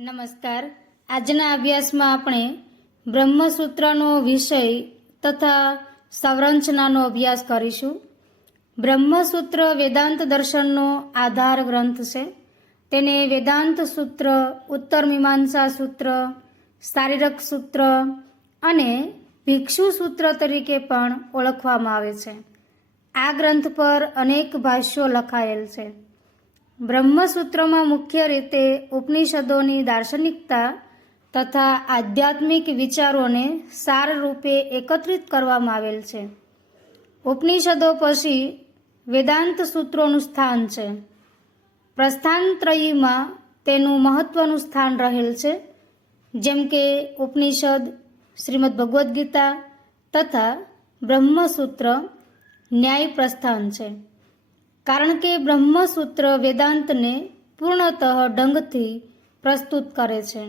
નમસ્કાર. આજના અભ્યાસમાં આપણે બ્રહ્મસૂત્રનો વિષય તથા સંરચનાનો અભ્યાસ કરીશું. બ્રહ્મસૂત્ર વેદાંત દર્શનનો આધાર ગ્રંથ છે. તેને વેદાંત સૂત્ર, ઉત્તર મીમાંસા સૂત્ર, શારીરક સૂત્ર અને ભિક્ષુ સૂત્ર તરીકે પણ ઓળખવામાં આવે છે. આ ગ્રંથ પર અનેક ભાષ્યો લખાયેલ છે. બ્રહ્મસૂત્રમાં મુખ્ય રીતે ઉપનિષદોની દાર્શનિકતા તથા આધ્યાત્મિક વિચારોને સાર રૂપે એકત્રિત કરવામાં આવેલ છે. ઉપનિષદો પછી વેદાંત સૂત્રોનું સ્થાન છે. પ્રસ્થાનત્રયીમાં તેનું મહત્વનું સ્થાન રહેલ છે, જેમ કે ઉપનિષદ, શ્રીમદ ભગવદ્ ગીતા તથા બ્રહ્મસૂત્ર ન્યાય પ્રસ્થાન છે. કારણ કે બ્રહ્મસૂત્ર વેદાંતને પૂર્ણતઃ ઢંગથી પ્રસ્તુત કરે છે.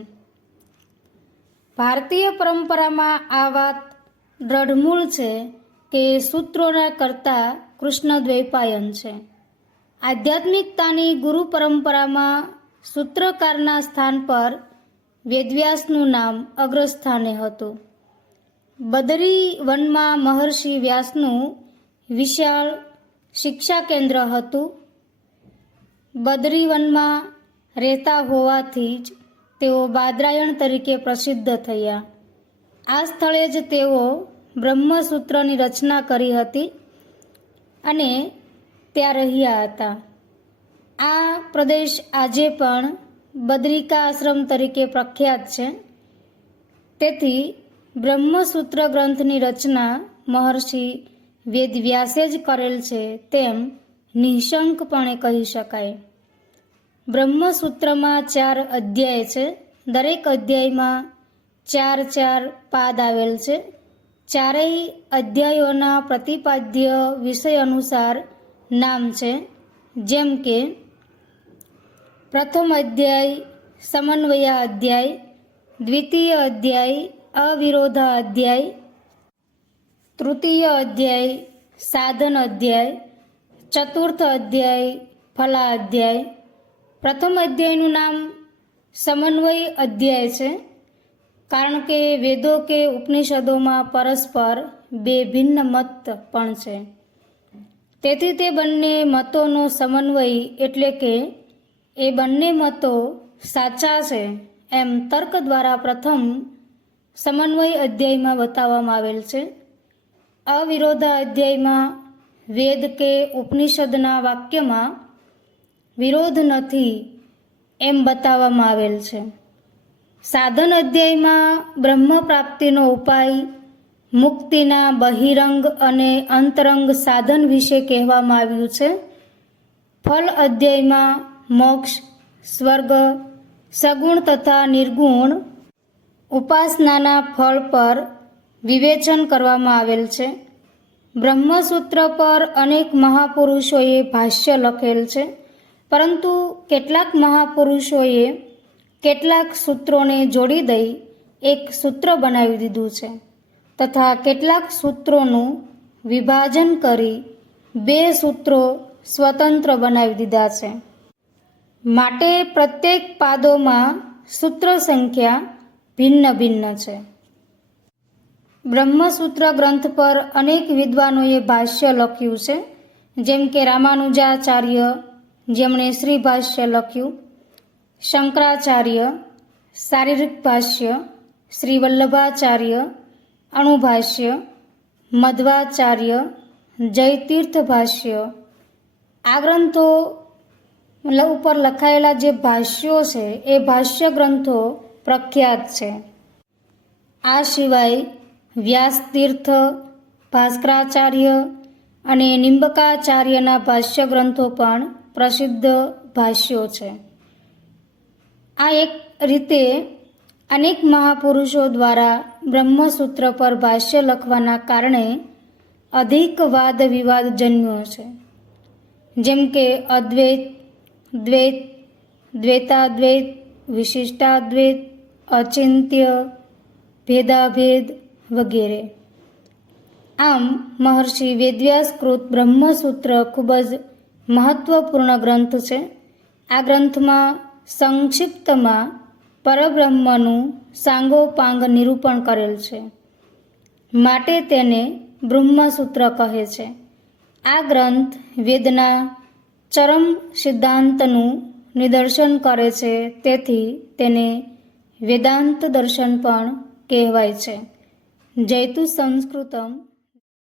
ભારતીય પરંપરામાં આ વાત દ્રઢમૂળ છે કે સૂત્રોના કર્તા કૃષ્ણ દ્વૈપાયન છે. આધ્યાત્મિકતાની ગુરુ પરંપરામાં સૂત્રકારના સ્થાન પર વેદવ્યાસનું નામ અગ્રસ્થાને હતું. બદરી વનમાં મહર્ષિ વ્યાસનું વિશાળ શિક્ષા કેન્દ્ર હતું. બદરી વનમાં રહેતા હોવાથી જ તેઓ બાદરાયણ તરીકે પ્રસિદ્ધ થયા. આ સ્થળે જ તેઓ બ્રહ્મસૂત્રની રચના કરી હતી અને ત્યાં રહ્યા હતા. આ પ્રદેશ આજે પણ બદરિકા આશ્રમ તરીકે પ્રખ્યાત છે. તેથી બ્રહ્મસૂત્ર ગ્રંથની રચના મહર્ષિ વેદવ્યાસે જ કરેલ છે તેમ નિઃશંકપણે કહી શકાય. બ્રહ્મસૂત્રમાં 4 અધ્યાય છે. દરેક અધ્યાયમાં 4 પાદ આવેલ છે. ચારેય અધ્યાયોના પ્રતિપાદ્ય વિષય અનુસાર નામ છે. જેમ કે પ્રથમ અધ્યાય સમન્વય અધ્યાય, દ્વિતીય અધ્યાય અવિરોધા અધ્યાય, તૃતીય અધ્યાય સાધન અધ્યાય, ચતુર્થ અધ્યાય ફલા અધ્યાય. પ્રથમ અધ્યાયનું નામ સમન્વય અધ્યાય છે, કારણ કે વેદો કે ઉપનિષદોમાં પરસ્પર 2 ભિન્ન મત પણ છે. તેથી તે બંને મતોનો સમન્વય એટલે કે એ બંને મતો સાચા છે એમ તર્ક દ્વારા પ્રથમ સમન્વય અધ્યાયમાં બતાવવામાં આવેલ છે. અવિરોધા અધ્યાયમાં વેદ કે ઉપનિષદના વાક્યમાં વિરોધ નથી એમ બતાવવામાં આવેલ છે. સાધન અધ્યાયમાં બ્રહ્મ પ્રાપ્તિનો ઉપાય, મુક્તિના બહિરંગ અને અંતરંગ સાધન વિશે કહેવામાં આવ્યું છે. ફલ અધ્યાયમાં મોક્ષ, સ્વર્ગ, સગુણ તથા નિર્ગુણ ઉપાસનાના ફળ પર વિવેચન કરવામાં આવેલ છે. બ્રહ્મસૂત્ર પર અનેક મહાપુરુષોએ ભાષ્ય લખેલ છે, પરંતુ કેટલાક મહાપુરુષોએ કેટલાક સૂત્રોને જોડી દઈ એક સૂત્ર બનાવી દીધું છે તથા કેટલાક સૂત્રોનું વિભાજન કરી 2 સૂત્રો સ્વતંત્ર બનાવી દીધા છે. માટે પ્રત્યેક પાદોમાં સૂત્ર સંખ્યા ભિન્ન ભિન્ન છે. બ્રહ્મસૂત્ર ગ્રંથ પર અનેક વિદ્વાનોએ ભાષ્ય લખ્યું છે, જેમ કે રામાનુજાચાર્ય જેમણે શ્રી ભાષ્ય લખ્યું, શંકરાચાર્ય શારીરિક ભાષ્ય, શ્રી વલ્લભાચાર્ય અણુભાષ્ય, મધ્વાચાર્ય જયતીર્થ ભાષ્ય. આ ગ્રંથો ઉપર લખાયેલા જે ભાષ્યો છે એ ભાષ્ય ગ્રંથો પ્રખ્યાત છે. આ સિવાય વ્યાસતીર્થ, ભાસ્કરાચાર્ય અને નિંબકાચાર્યના ભાષ્ય ગ્રંથો પણ પ્રસિદ્ધ ભાષ્યો છે. આ એક રીતે અનેક મહાપુરુષો દ્વારા બ્રહ્મસૂત્ર પર ભાષ્ય લખવાના કારણે અધિક વાદ વિવાદ જન્મ્યો છે. જેમ કે અદ્વૈત, દ્વૈત, દ્વૈતાદ્વૈત, વિશિષ્ટાદ્વૈત, અચિંત્ય, ભેદાભેદ વગેરે. આમ મહર્ષિ વેદવ્યાસકૃત બ્રહ્મસૂત્ર ખૂબ જ મહત્વપૂર્ણ ગ્રંથ છે. આ ગ્રંથમાં સંક્ષિપ્તમાં પરબ્રહ્મનું સાંગોપાંગ નિરૂપણ કરેલ છે, માટે તેને બ્રહ્મસૂત્ર કહે છે. આ ગ્રંથ વેદના ચરમ સિદ્ધાંતનું નિદર્શન કરે છે, તેથી તેને વેદાંત દર્શન પણ કહેવાય છે. જયતુ સંસ્કૃતમ